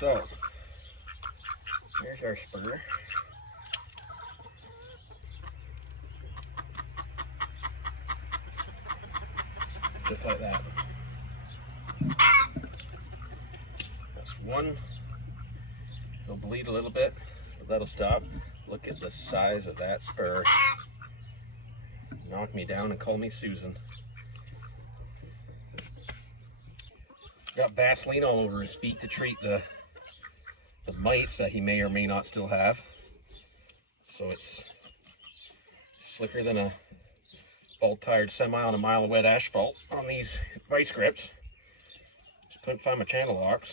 So, here's our spur. Just like that. That's one. It'll bleed a little bit, but that'll stop. Look at the size of that spur. Knock me down and call me Susan. Got Vaseline all over his feet to treat the mites that he may or may not still have. So it's slicker than a bald-tired semi on a mile of wet asphalt on these vice grips. Just couldn't find my channel locks.